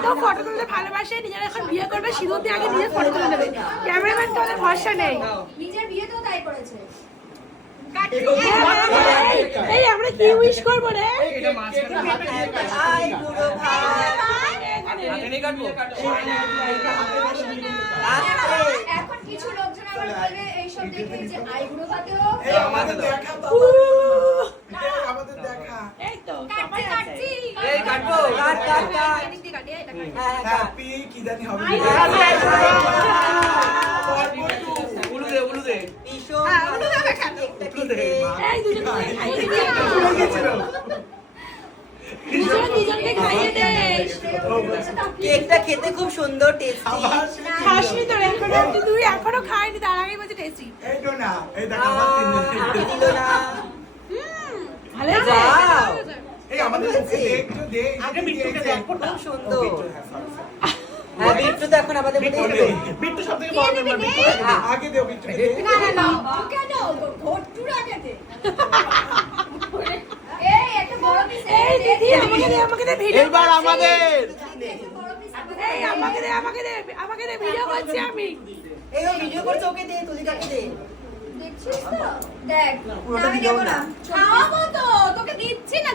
এত ফটো তুলতে ভালোবাসে, নিজেরা এখন বিয়ে করবে, সিঁদুর দিয়ে আগে নিজের ফটো তুলে নেবে। ক্যামেরাম্যান তো ওদের ভরসা নেই। নিজের বিয়েতেও তাই করেছে। এই আমরা কি উইশ করবো রে? এখন কিছু লোকজন আবার বলবে এইসব দেখে যে আইবুড়ো ভাতেও আমাদের দেখা তো আমাদের দেখা এই তো কাটছি এই কাটবো কাট কাট কাট হ্যাপি কি জানি হবে উলু দে ভীষণ ভালো কেকটা খেতে। এই দুজনকে খাইয়ে দে। দুজনকে খাইয়ে দে। কেকটা খেতে খুব সুন্দর টেস্টি খাসনি তো এখনো, তুই এখনো খাইনি, তার আগে বলছে টেস্টি। এই তো না এই দেখা আমার তিনজন দিল না ভালো আছে? Wow! এই আমাদের মুখে একটু দে আগে বিট্টুকে দেখ খুব সুন্দর হ্যাঁ বিট্টু তো এখন আমাদের মধ্যে এলো। বিট্টু সবথেকে বড় মেম্বার বিট্টু আগে দে বিট্টুকে দে না না না ওকে দাও ভোটটুর আগে দে। এই একটা বড় পিস এই দিদি আমাকে দে ভিডিও। এবার আমাদের বড় পিস এই আমাকে দে ভিডিও করছি আমি। এই ও ভিডিও করছে ওকে দে তুলিকাকে দে দেখছিস তো দেখ পুরোটা আমি দিলেও দেবো না না। খাওয়াবো তো তোকে দিচ্ছি না।